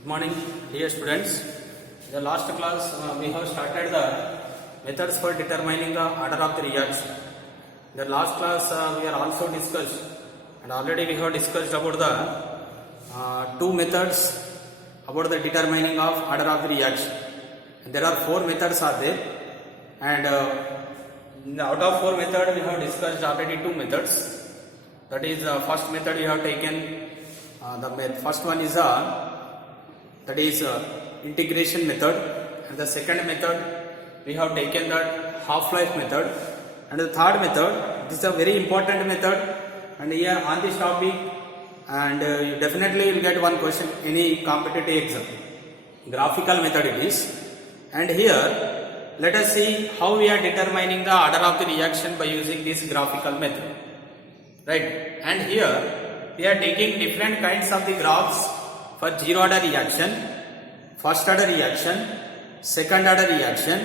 Good morning, dear students. In the last class, we have started the methods for determining the order of the reaction. In the last class, we are also discussed, and already we have discussed about the two methods about the determining of order of the reaction. And there are four methods are there, and out of four methods, we have discussed already two methods. That is, first method we have taken. The first one is that is integration method, and the second method we have taken that half-life method, and the third method, this is a very important method, and here on this topic, and you definitely will get one question any competitive exam. Graphical method it is, and here let us see how we are determining the order of the reaction by using this graphical method, right? And here we are taking different kinds of the graphs for zero order reaction, first order reaction, second order reaction,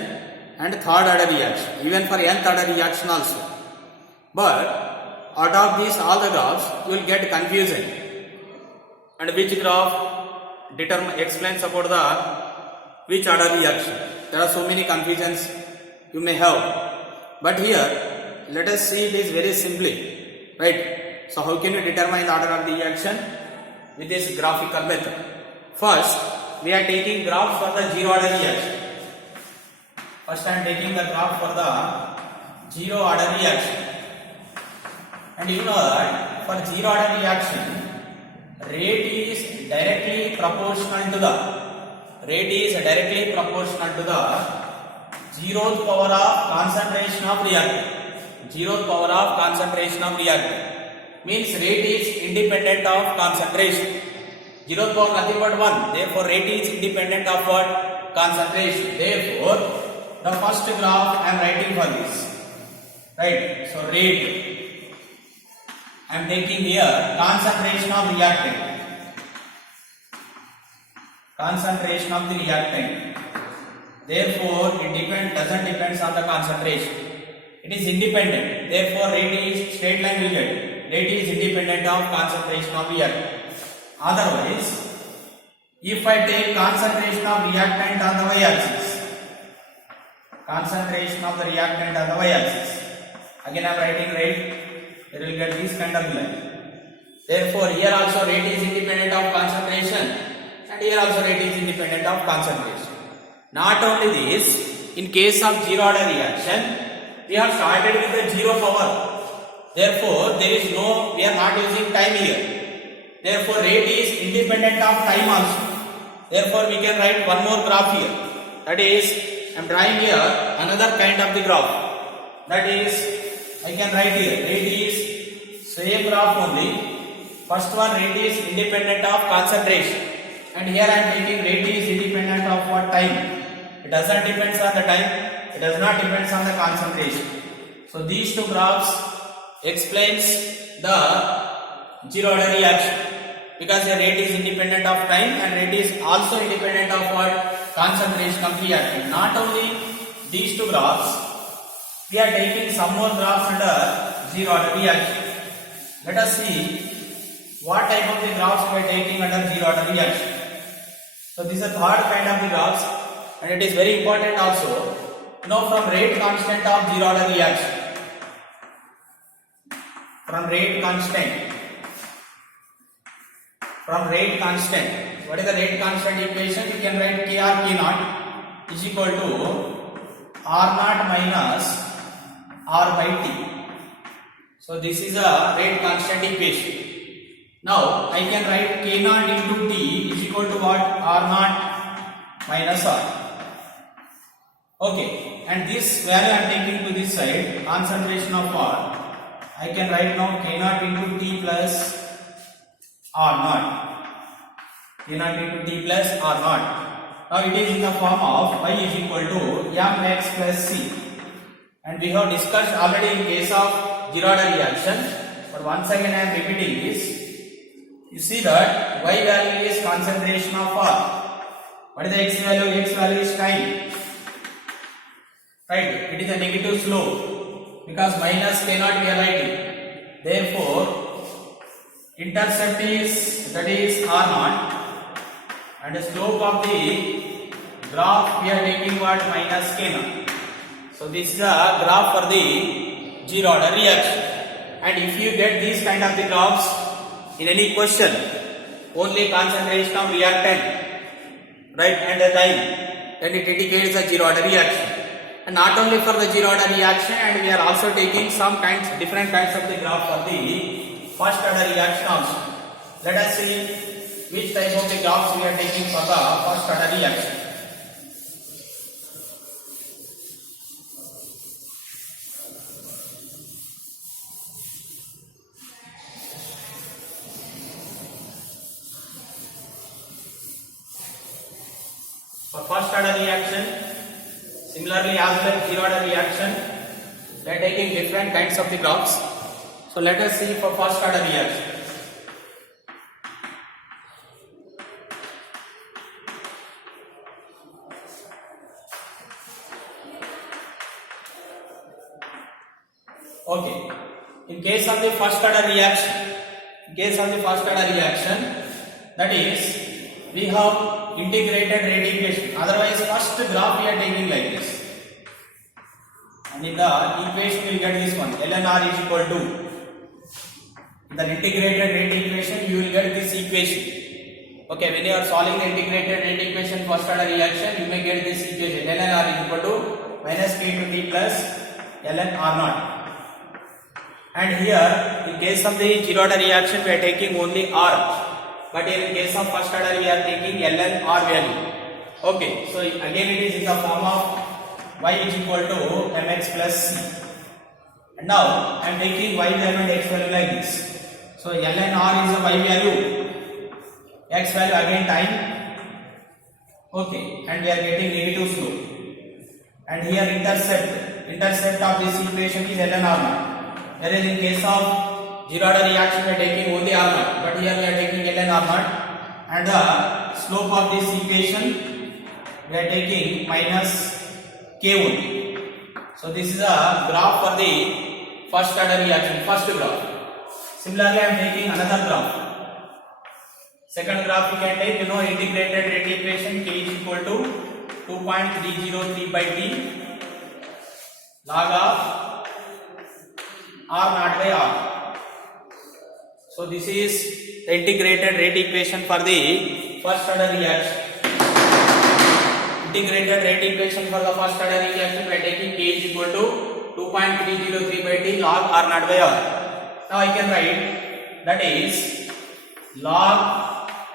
and third order reaction, even for nth order reaction also. But out of these all the graphs, you will get confusion. And which graph explains about the which order reaction? There are so many confusions you may have. But here, let us see it is very simply, right? So how can you determine the order of the reaction? With this graphical method. First, we are taking graph for the zero order reaction. First, I am taking the graph for the zero order reaction. And you know that for zero order reaction, rate is directly proportional to the zeroth power of concentration of reactant. Zeroth power of concentration of reactant. Means rate is independent of concentration. Zeroth power nothing but 1. Therefore, rate is independent of what? Concentration. Therefore, the first graph I am writing for this. Right? So, rate. I am taking here concentration of reactant. Concentration of the reactant. Therefore, it doesn't depend on the concentration. It is independent. Therefore, rate is straight line will get. Rate is independent of concentration of reactant. Otherwise, if I take concentration of reactant on the y-axis, concentration of the reactant on the y-axis, again I am writing rate, you will get this kind of line. Therefore, here also rate is independent of concentration, and here also rate is independent of concentration. Not only this, in case of zero order reaction, we have started with the zero power. Therefore, we are not using time here. Therefore, rate is independent of time also. Therefore, we can write one more graph here. That is, I am drawing here another kind of the graph. That is, I can write here, rate is same graph only. First one, rate is independent of concentration. And here I am taking rate is independent of what time? It doesn't depend on the time. It does not depend on the concentration. So, these two graphs explains the zero order reaction, because the rate is independent of time and rate is also independent of what? Concentration of reactant. Not only these two graphs, we are taking some more graphs under zero order reaction. Let us see what type of the graphs we are taking under zero order reaction. So this is a third kind of the graphs, and it is very important also. Now from rate constant of zero order reaction. From rate constant, what is the rate constant equation? You can write Kr K0 is equal to R0 minus R by T. So this is a rate constant equation. Now I can write K0 into T is equal to what? R0 minus R. Okay, and this value I am taking to this side, concentration of R. I can write now K0 into T plus R0. K0 into T plus R0. Now it is in the form of y is equal to mx plus c. And we have discussed already in case of zero order reaction. But once again I am repeating this. You see that y value is concentration of R. What is the x value? X value is time. Right? It is a negative slope. Because minus K0 we are writing. Therefore, intercept is, that is R0, and the slope of the graph we are taking what? Minus k naught. So this is a graph for the zero order reaction. And if you get these kind of the graphs in any question, only concentration of reactant, right, and the time, then it indicates the zero order reaction. And not only for the zero order reaction, and we are also taking some kinds, different kinds of the graph for the first order reaction also. Let us see which type of the graphs we are taking for the first order reaction. For first order reaction, similarly as well zero order reaction, we are taking different kinds of the graphs. So let us see for first order reaction. Okay, in case of the first order reaction, that is, we have integrated rate equation. Otherwise, first graph we are taking like this, and in the equation we will get this one, ln r is equal to, in the integrated rate equation you will get this equation. Okay, when you are solving the integrated rate equation first order reaction, you may get this equation, ln r is equal to minus k to t plus ln r naught. And here, in case of the zero order reaction, we are taking only r. But here in case of first order, we are taking ln r value. Okay, so again it is in the form of y is equal to mx plus c. And now I am taking y value and x value like this. So ln r is the y value, x value again time. Okay, and we are getting negative slope. And here intercept of this equation is ln r naught. Whereas in case of zero order reaction we are taking only r naught, but here we are taking ln r naught, and the slope of this equation we are taking minus k only. So this is a graph for the first order reaction, first graph. Similarly, I am taking another graph. Second graph we can take, integrated rate equation k is equal to 2.303 by t log of r naught by r. So this is the integrated rate equation for the first order reaction. Integrated rate equation for the first order reaction, we are taking k is equal to 2.303 by t log r naught by r. Now I can write, that is log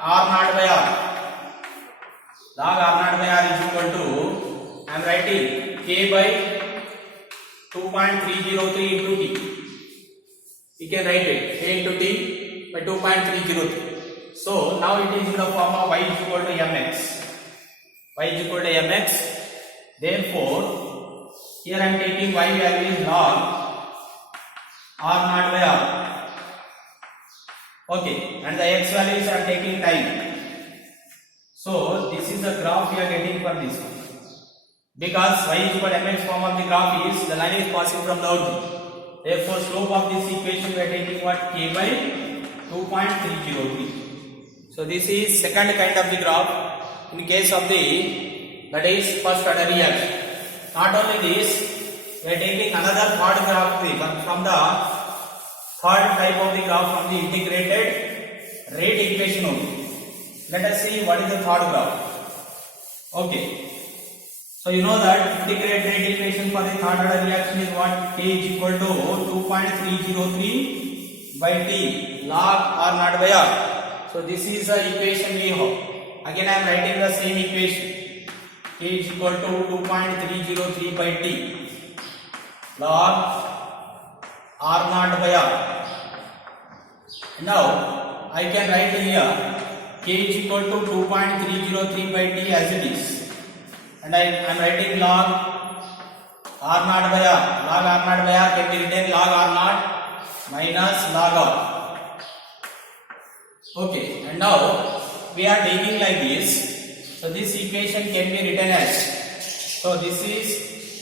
r naught by r. Log r naught by r is equal to, I am writing k by 2.303 into t. You can write it k into t by 2.303. So now it is in the form of y is equal to mx. Y is equal to mx. Therefore, here I am taking y value is log r naught by r. Okay, and the x values are taking time. So this is the graph we are getting for this one. Because y is equal to mx form of the graph is, the line is passing from the origin. Therefore, slope of this equation we are taking what? K by 2.303. So this is second kind of the graph in case of the, that is first order reaction. Not only this, we are taking another third graph from the third type of the graph from the integrated rate equation only. Let us see what is the third graph. Okay. So you know that integrated rate equation for the third order reaction is what? K is equal to 2.303 by t log r naught by r. So this is the equation we have. Again I am writing the same equation. K is equal to 2.303 by t log r naught by r. Now I can write here K is equal to 2.303 by t as it is. And I am writing log r naught by r. Log r naught by r can be written log r naught minus log r. Okay, and now we are taking like this. So this equation can be written as, so this is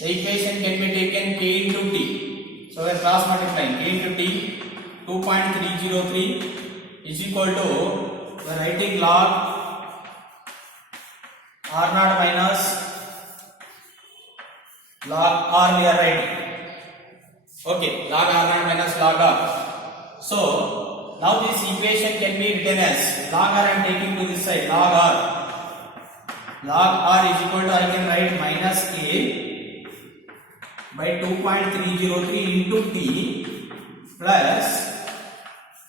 the equation can be taken k into t. So we are cross multiplying k into t 2.303 is equal to, we are writing log R naught minus log R we are writing. Okay, log R naught minus log R. So now this equation can be written as log R I am taking to this side, log R. Log R is equal to, I can write minus K by 2.303 into T plus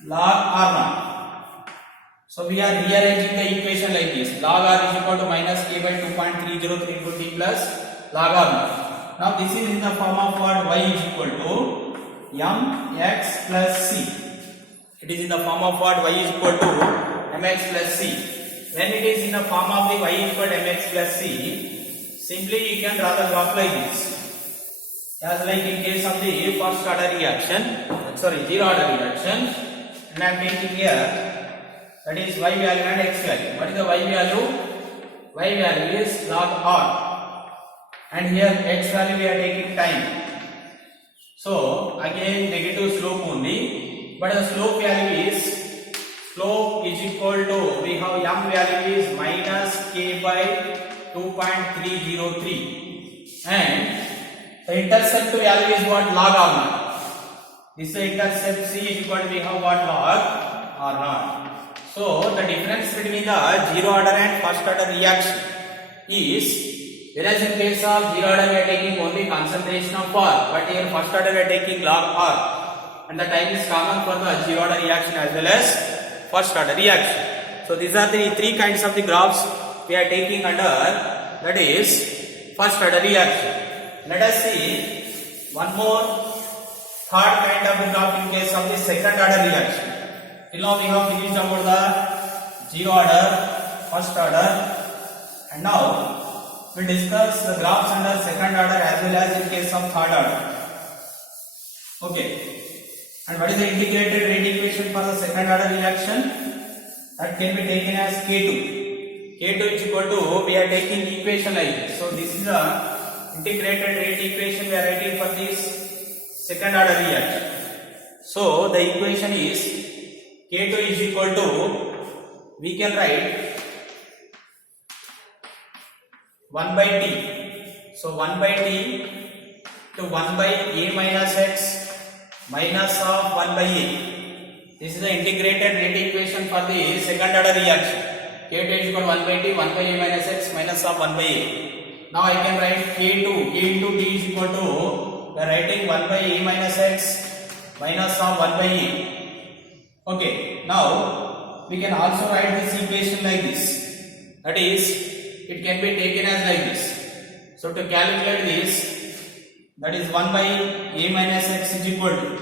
log R naught. So we are rearranging the equation like this. Log R is equal to minus K by 2.303 into T plus log R naught. Now this is in the form of what? Y is equal to mx plus c. It is in the form of what? Y is equal to mx plus c. When it is in the form of the y equal to mx plus c, simply you can draw the graph like this. As like in case of the first order reaction, zero order reaction, and I am taking here, that is y value and x value. What is the y value? Y value is log R, and here x value we are taking time. So again negative slope only, but the slope value is equal to, we have m value is minus k by 2.303, and the intercept value is what? Log R naught. This intercept c is equal to, we have what? Log R naught. So the difference between the zero order and first order reaction is, whereas in case of zero order we are taking only concentration of R, but here first order we are taking log R, and the time is common for the zero order reaction as well as first order reaction. So these are the three kinds of the graphs we are taking under, that is first order reaction. Let us see one more third kind of the graph in case of the second order reaction. Till now we have finished about the zero order, first order, and now we discuss the graphs under second order as well as in case of third order. Okay. And what is the integrated rate equation for the second order reaction? That can be taken as K2. K2 is equal to, we are taking equation like this. So this is the integrated rate equation we are writing for this second order reaction. So the equation is K2 is equal to, we can write 1 by T. So 1 by T to 1 by A minus X minus of 1 by A. This is the integrated rate equation for the second order reaction. K2 is equal to 1 by T, 1 by A minus X minus of 1 by A. Now I can write K2, K into T is equal to, we are writing 1 by A minus X minus of 1 by A. Okay, now we can also write this equation like this. That is, it can be taken as like this. So to calculate this, that is 1 by A minus X is equal to,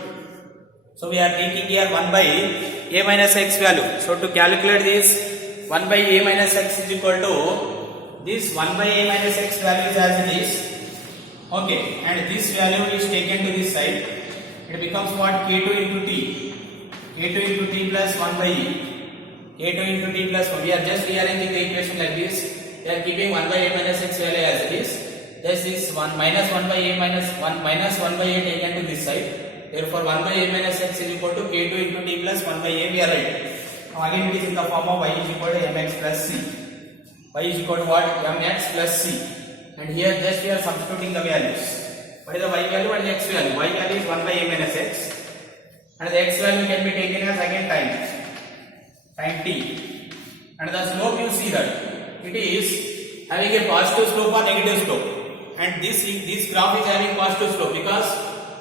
so we are taking here 1 by A minus X value. So to calculate this, 1 by A minus X is equal to, this 1 by A minus X value is as it is. Okay, and this value is taken to this side. It becomes what? K2 into T. K2 into T plus 1 by E. K2 into T plus 1. We are just rearranging the equation like this. We are keeping 1 by A minus X value as it is. This is 1 minus 1 by A minus 1 minus 1 by A taken to this side. Therefore 1 by A minus X is equal to K2 into T plus 1 by A we are writing. Now again it is in the form of Y is equal to mx plus c. Y is equal to what? Mx plus c. And here just we are substituting the values. What is the Y value and the X value? Y value is 1 by A minus X. And the X value can be taken as again time t. And the slope you see that it is having a positive slope or negative slope. And this graph is having positive slope because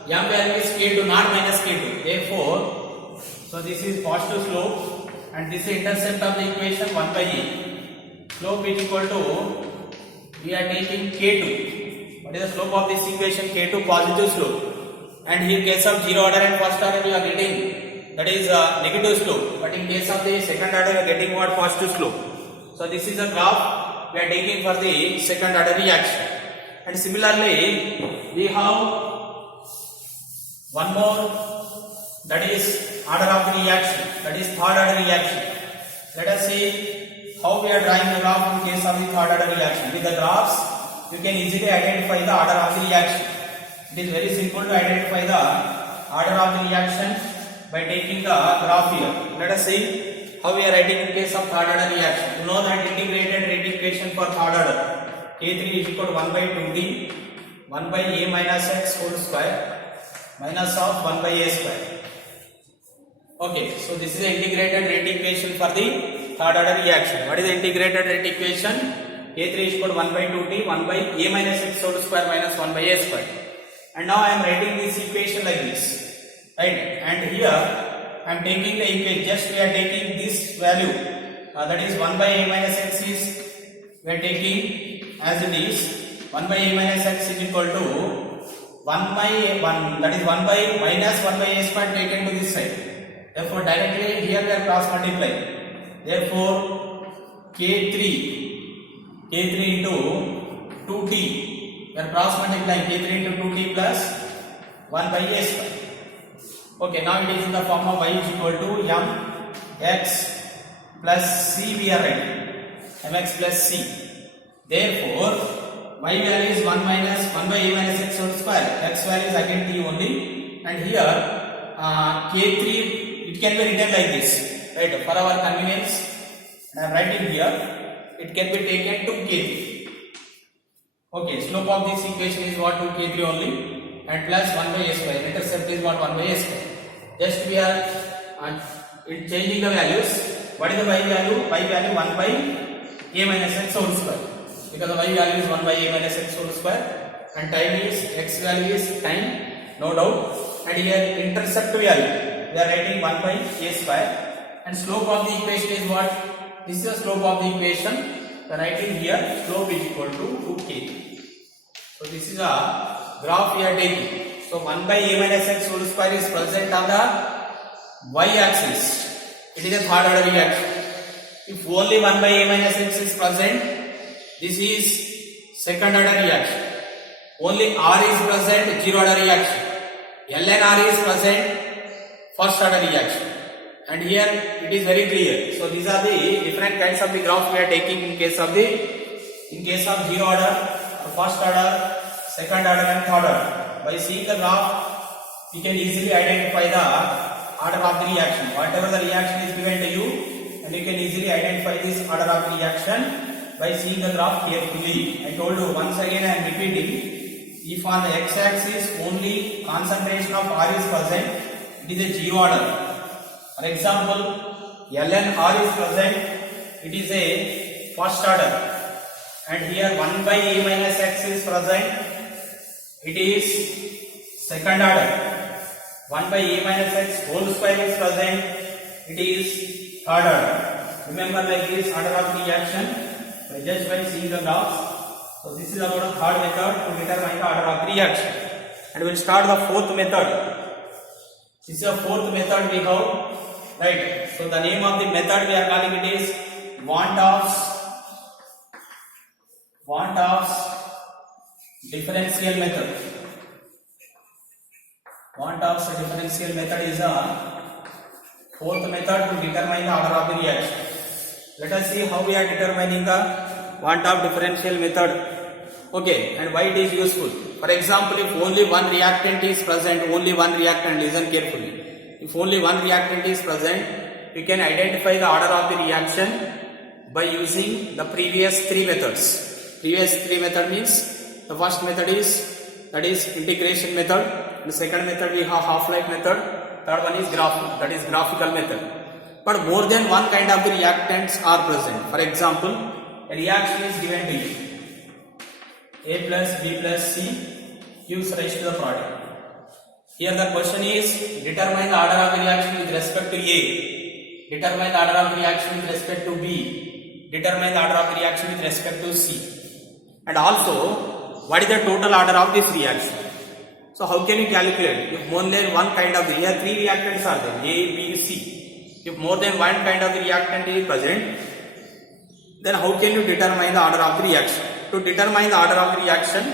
m value is K2 not minus K2. Therefore, so this is positive slope and this is intercept of the equation 1 by E. Slope is equal to, we are taking K2. What is the slope of this equation? K2 positive slope. And in case of zero order and first order we are getting, that is negative slope. But in case of the second order we are getting what? Positive slope. So this is a graph we are taking for the second order reaction. And similarly, we have one more, that is order of the reaction, that is third order reaction. Let us see how we are drawing the graph in case of the third order reaction. With the graphs, you can easily identify the order of the reaction. It is very simple to identify the order of the reaction by taking the graph here. Let us see how we are writing in case of third order reaction. You know that integrated rate equation for third order. K3 is equal to 1 by 2D 1 by a minus x whole square minus of 1 by a square. Okay, so this is the integrated rate equation for the third order reaction. What is the integrated rate equation? K3 is equal to 1 by 2D 1 by a minus x whole square minus 1 by a square. And now I am writing this equation like this, right? And here I am taking the equation, just we are taking this value, that is 1 by a minus x is, we are taking as it is, 1 by a minus x is equal to 1 by 1, that is 1 by minus 1 by a square taken to this side. Therefore directly here we are cross multiplying. Therefore K3 into 2t, we are cross multiplying K3 into 2t plus 1 by a square. Okay, now it is in the form of y is equal to mx plus c, we are writing mx plus c. Therefore y value is 1 minus 1 by a minus x whole square, x value is again t only, and here K3 it can be written like this, right? For our convenience I am writing here, it can be taken to K3. Okay, slope of this equation is what, 2K3 only, and plus 1 by a square, intercept is what, 1 by a square. Just we are changing the values. What is the y value? Y value 1 by a minus x whole square, because the y value is 1 by a minus x whole square, and time is, x value is time, no doubt, and here intercept value we are writing 1 by a square, and slope of the equation is what? This is the slope of the equation. We are writing here slope is equal to 2k. So this is a graph we are taking. So 1 by a minus x whole square is present on the y axis. It is a third order reaction. If only 1 by a minus x is present, this is second order reaction. Only r is present, zero order reaction. Ln r is present, first order reaction. And here it is very clear. So these are the different kinds of the graphs we are taking in case of zero order, first order, second order and third order. By seeing the graph, we can easily identify the order of the reaction. Whatever the reaction is given to you, and you can easily identify this order of reaction by seeing the graph carefully. I told you once again, I am repeating. If on the x-axis only concentration of r is present, it is a zero order. For example, ln r is present, it is a first order, and here 1 by a minus x is present, it is second order. 1 by a minus x whole square is present, it is third order. Remember like this order of reaction just by seeing the graphs. So this is about a third method to determine the order of reaction, and we will start the fourth method. This is a fourth method we have, right? So the name of the method we are calling it is Van-T'Hoff's differential method. Van-T'Hoff's differential method is a fourth method to determine the order of the reaction. Let us see how we are determining the Van-T'Hoff differential method. Okay, and why it is useful. For example, if only one reactant is present, listen carefully. If only one reactant is present, we can identify the order of the reaction by using the previous three methods. Previous three method means the first method is, that is integration method. The second method we have half-life method. Third one is graphical method. But more than one kind of the reactants are present. For example, a reaction is given to you. A plus B plus C gives rise to the product. Here the question is, determine the order of the reaction with respect to A. Determine the order of the reaction with respect to B. Determine the order of the reaction with respect to C. And also, what is the total order of this reaction? So how can you calculate? If more than one kind of the, here three reactants are there, A, B, C. If more than one kind of the reactant is present, then how can you determine the order of the reaction? To determine the order of the reaction,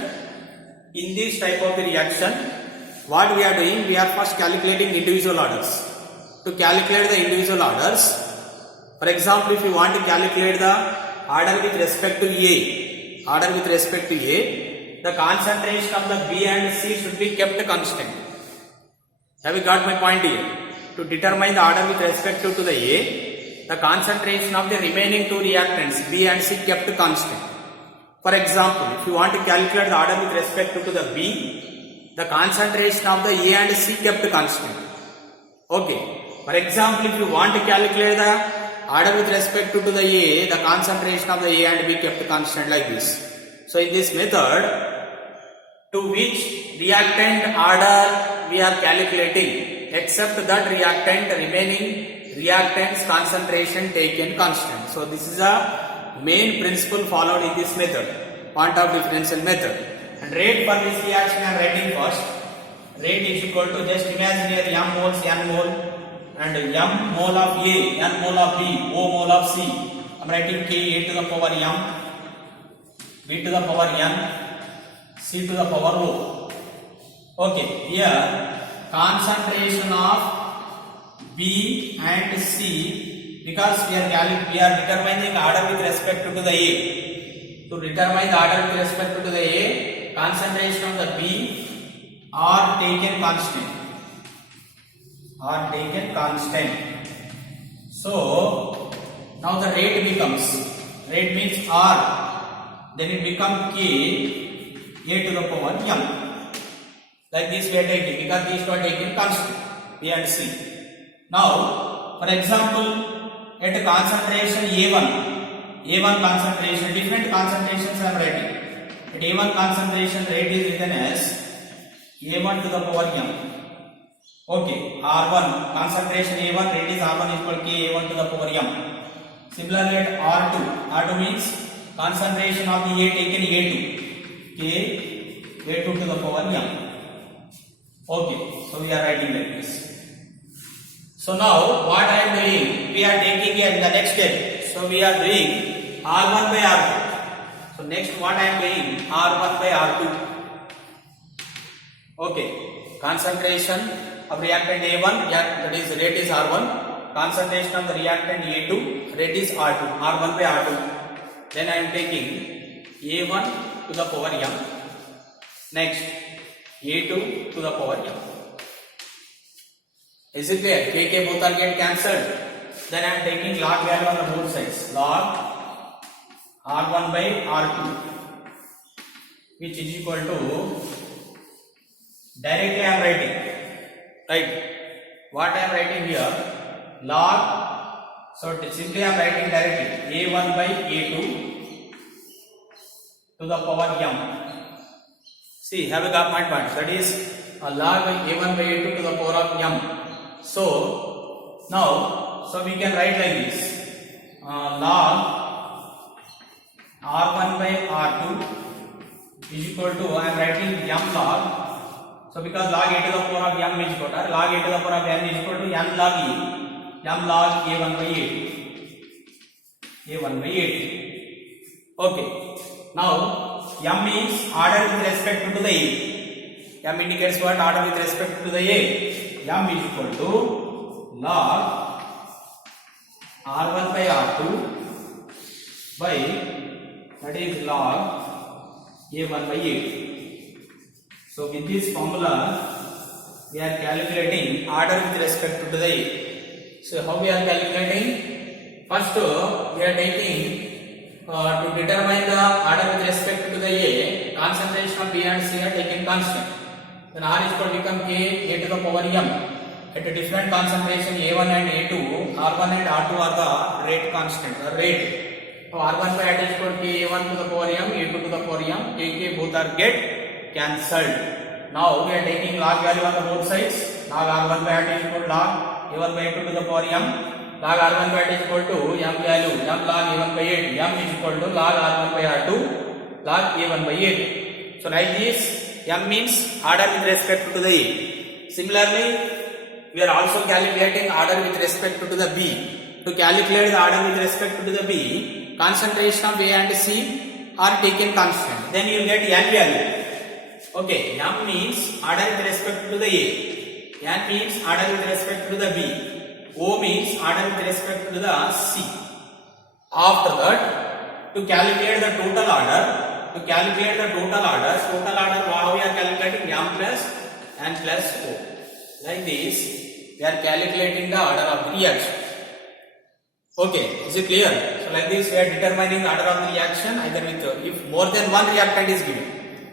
in this type of the reaction, what we are doing, we are first calculating individual orders. To calculate the individual orders, for example, if you want to calculate the order with respect to A, the concentration of the B and C should be kept constant. Have you got my point here? To determine the order with respect to the A, the concentration of the remaining two reactants B and C kept constant. For example, if you want to calculate the order with respect to the B, the concentration of the A and C kept constant. Okay. For example, if you want to calculate the order with respect to the A, the concentration of the A and B kept constant like this. So in this method, to which reactant order we are calculating, except that reactant remaining reactants concentration taken constant. So this is a main principle followed in this method, point of differential method. And rate for this reaction I am writing first. Rate is equal to, just imagine here m moles, n mole, and m mole of A, n mole of B, O mole of C. I am writing K A to the power m, B to the power n, C to the power O. Okay, here concentration of B and C, because we are determining order with respect to the A. To determine the order with respect to the A, concentration of the B are taken constant. So now the rate means R, then it becomes K A to the power m. Like this we are taking, because these two are taken constant, B and C. Now, for example, at a concentration A1 concentration, different concentrations I am writing. At A1 concentration, rate is written as A1 to the power m. Okay, R1 concentration A1, rate is R1 equal to K A1 to the power m. Similarly at R2 means concentration of the A taken A2, K A2 to the power m. Okay, so we are writing like this. So now what I am doing, we are taking here in the next step. So we are doing R1 by R2. So next what I am doing, R1 by R2. Okay, concentration of reactant A1, that is rate is R1. Concentration of the reactant A2, rate is R2, R1 by R2. Then I am taking A1 to the power m. Next, A2 to the power m. Is it clear? K both are get cancelled. Then I am taking log value on the both sides. Log R1 by R2, which is equal to, directly I am writing. Right? What I am writing here? Log. So simply I am writing directly A1 by A2 to the power m. See, have a got my point. That is log A1 by A2 to the power of m. So now, we can write like this: log R1 by R2 is equal to, I am writing m log. So because log A to the power of m is equal to, log A to the power of n is equal to m log E, m log A1 by A2. Okay. Now m means order with respect to the A. M indicates what? Order with respect to the A. M is equal to log R1 by R2 by, that is log A1 by A2. So with this formula, we are calculating order with respect to the A. So how we are calculating? First, we are taking to determine the order with respect to the A, concentration of B and C are taken constant. Then R is equal to become K A to the power m. At a different concentration A1 and A2, R1 and R2 are the rate constant, the rate. So R1 by R2 is equal to A1 to the power m, A2 to the power m, K both are get cancelled. Now we are taking log value on the both sides. Log R1 by R2 is equal to log A1 by A2 to the power m. Log R1 by R2 is equal to m value, m log A1 by A2. M is equal to log R1 by R2, log A1 by A2. So like this, m means order with respect to the A. Similarly, we are also calculating order with respect to the B. To calculate the order with respect to the B, concentration of A and C are taken constant. Then you will get n value. Okay, m means order with respect to the A. N means order with respect to the B. O means order with respect to the C. After that, to calculate the total order, how we are calculating? M plus n plus O. Like this, we are calculating the order of the reaction. Okay, is it clear? So like this we are determining order of the reaction either with if more than one reactant is given.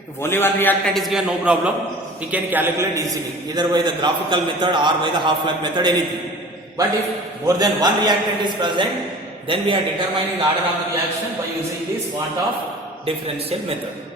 If only one reactant is given, no problem. We can calculate easily either by the graphical method or by the half-life method, anything. But if more than one reactant is present, then we are determining order of the reaction by using this Van't Hoff differential method.